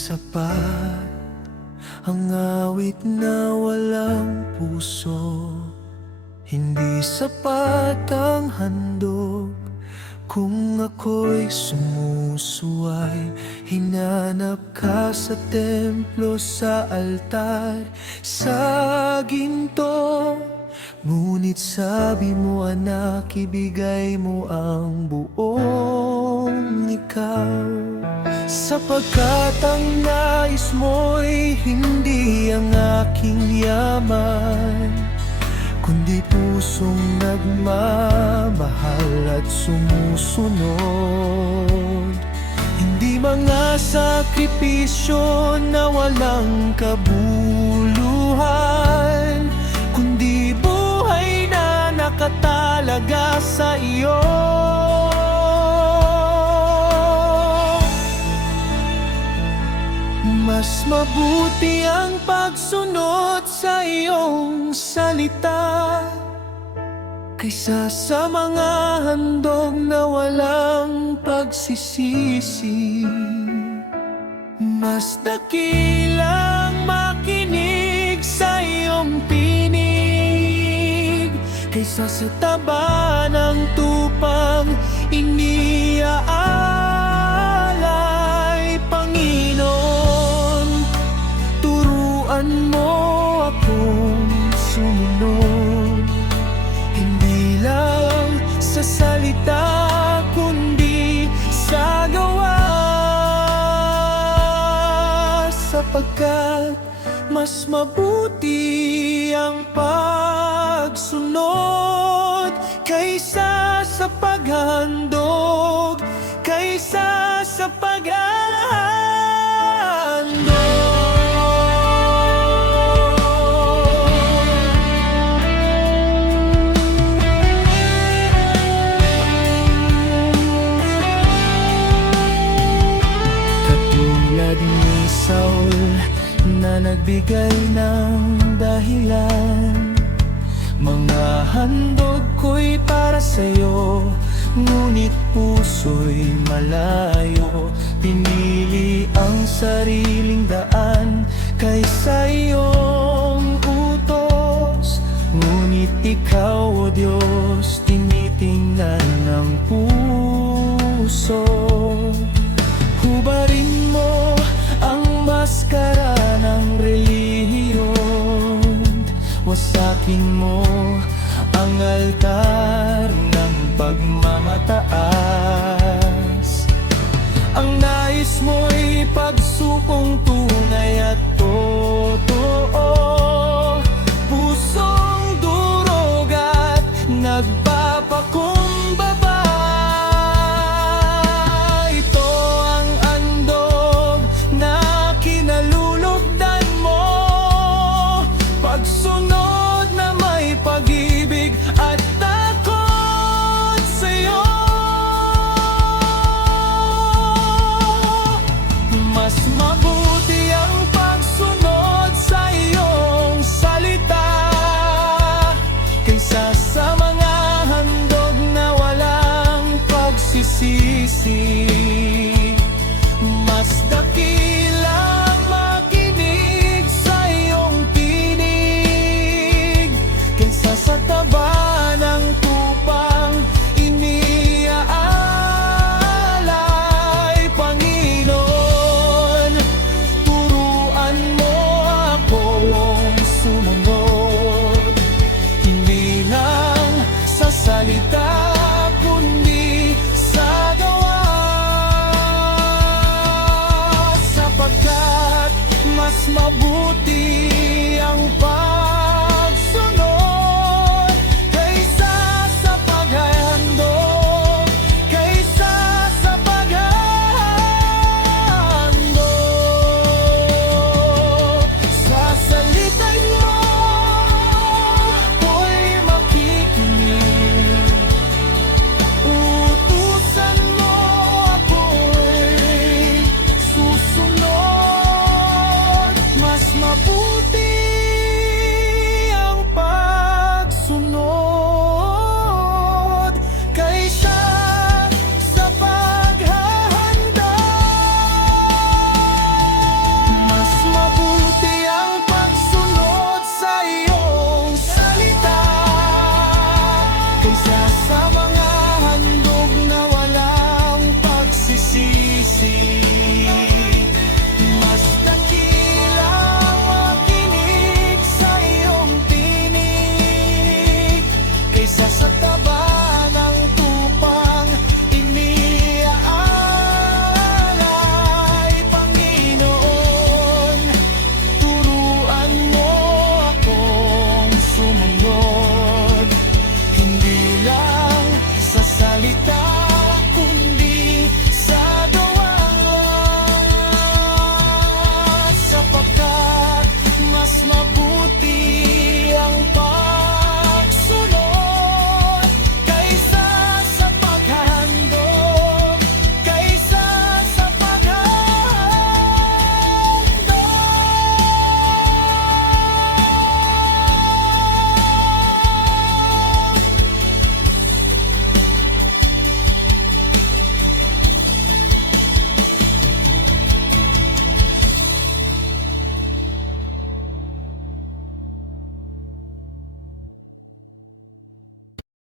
sapat ang awit na walang puso. Hindi sapat ang handog kung ako'y sumusuway. Hinanap ka sa templo, sa altar, sa ginto. Ngunit sabi mo, anak, ibigay mo ang buong ikaw. Sapagkat ang nais mo'y hindi ang aking yaman, kundi pusong nagmamahal at sumusunod. Hindi mga sakripisyo na walang kabuluhan, kundi buhay na nakatalaga sa iyo. Mas mabuti ang pagsunod sa iyong salita kaysa sa mga handog na walang pagsisisi. Mas dakilang makinig sa iyong tinig kaysa sa taba ng tupang iniaalay. Panginoon, turuan mo akong sumunod, hindi lang sa salita kundi sa gawa. Sapagkat mas mabuti ang pagsunod kaysa sa paghandog, kaysa sa paghandog. Katulad ni Saul na nagbigay ng dahilan, mga handog ko'y para sa'yo, ngunit puso'y malayo. Pinili ang sariling daan kaysa iyong utos, ngunit ikaw, O Diyos, tinitingnan ng puso. Hubarin mo ang maskara ng relihiyon, wasakin mo ang altar ng pagmamataas. Ang nais mo'y pagsukong tunay at totoo, pusong durog at nagpapakumbaba. Ito ang andog na kinalulugdan mo, pagsunod na may pag-ibig at takot sa'yo. Mas mabuti ang pagsunod sa iyong salita kaysa sa mga handog na walang pagsisisi. Mas dakilang makinig sa iyong tinig kaysa sa taba ng tupang iniaalay. Panginoon, turuan mo akong sumunod, hindi lang sa salita kundi sa gawa. Sapagkat mas mabuti ang